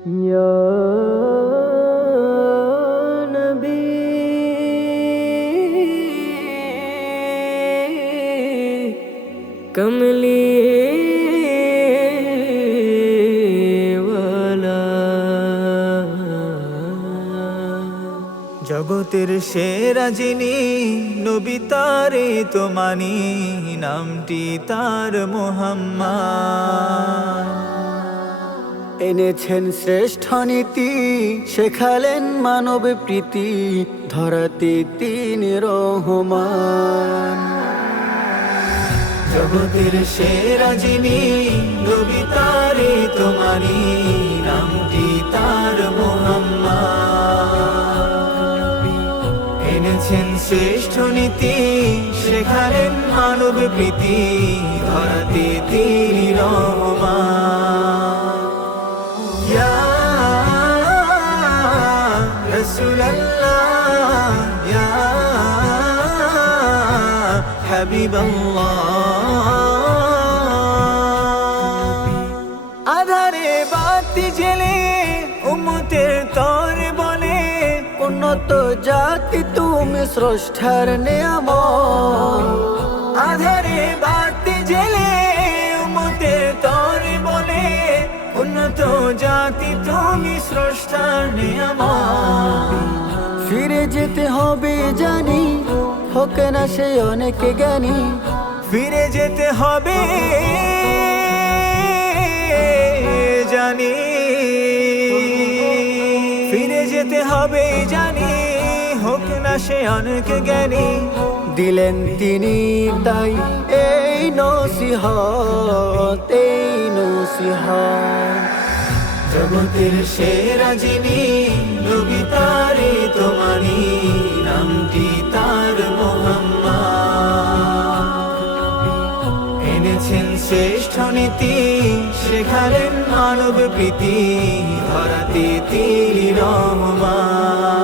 ইয়া নবী কমলি ওয়ালা। জগতের সেরা যিনি নবী তারে তো মানি, নামটি তার মুহাম্মদ। এনেছেন শ্রেষ্ঠ নীতি, শেখালেন মানব প্রীতি, ধরাতে তিনি রহমান। জগতের সেরা যিনি নবী তারে তো মানি, নামটি তার মুহাম্মদ। এনেছেন শ্রেষ্ঠ নীতি, শেখালেন মানব প্রীতি, ধরাতে তিনি রহমান। ইয়া রাসূলুল্লাহ, ইয়া হাবিবাল্লাহ। আধারে বাতি জেলে উম্মতের তরে বলে, উন্নত জাতি তুমি স্রষ্টার নিয়ামত। আধারে বাতি জেলে উম্মতের তরে বলে, উন্নত জাতি তুমি স্রষ্টার নিয়ামত। ফিরে যেতে হবে জানি, হোক না সে অনেক জ্ঞানী। ফিরে যেতে হবে জানি, ফিরে যেতে হবে জানি, হোক না সে অনেক জ্ঞানী। দিলেন তিনি তাই এই নসিহত, এই নসিহত। জগতের সেরা যিনি নবী তারে তো মানি, নামটি তার মুহাম্মদ। এনেছেন শ্রেষ্ঠ নীতি, শেখালেন মানব প্রীতি, ধরাতে তিনি রহমান।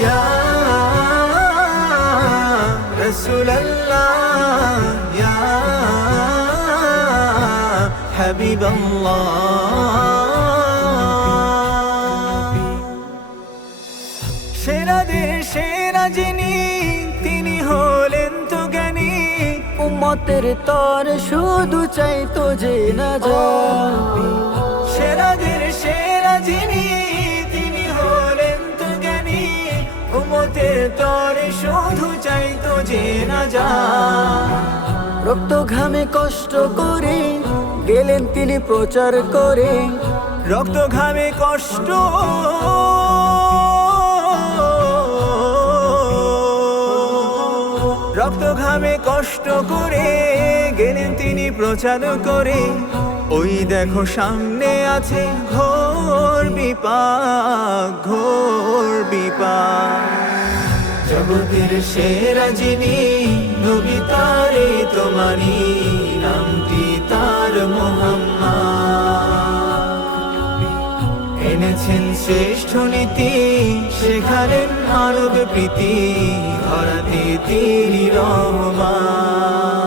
ইয়া রাসূলুল্লাহ, ইয়া হাবিবাল্লাহ। সেরাদের সেরা যিনি তিনি হলেন তো জ্ঞানী, উম্মতের তর শুধু চাইতো যে না যা। সেরাদের সেরা যিনি তিনি হলেন তো জ্ঞানী, উম্মতের তরে শুধু চাইতো যে না যা। রক্ত ঘামে কষ্ট করে গেলেন তিনি প্রচার করে। রক্ত ঘামে কষ্ট রক্ত ঘামে কষ্ট করে গেলেন তিনি প্রচার করে। ওই দেখো সামনে আছে ঘোর বিপাক, ঘোর বিপাক। জগতের সেরা যিনি নবী তারে তো মানি, নামটি তার মুহাম্মদ। এনেছেন শ্রেষ্ঠ নীতি, শেখালেন মানব প্রীতি, ধরাতে তিনি রহমান।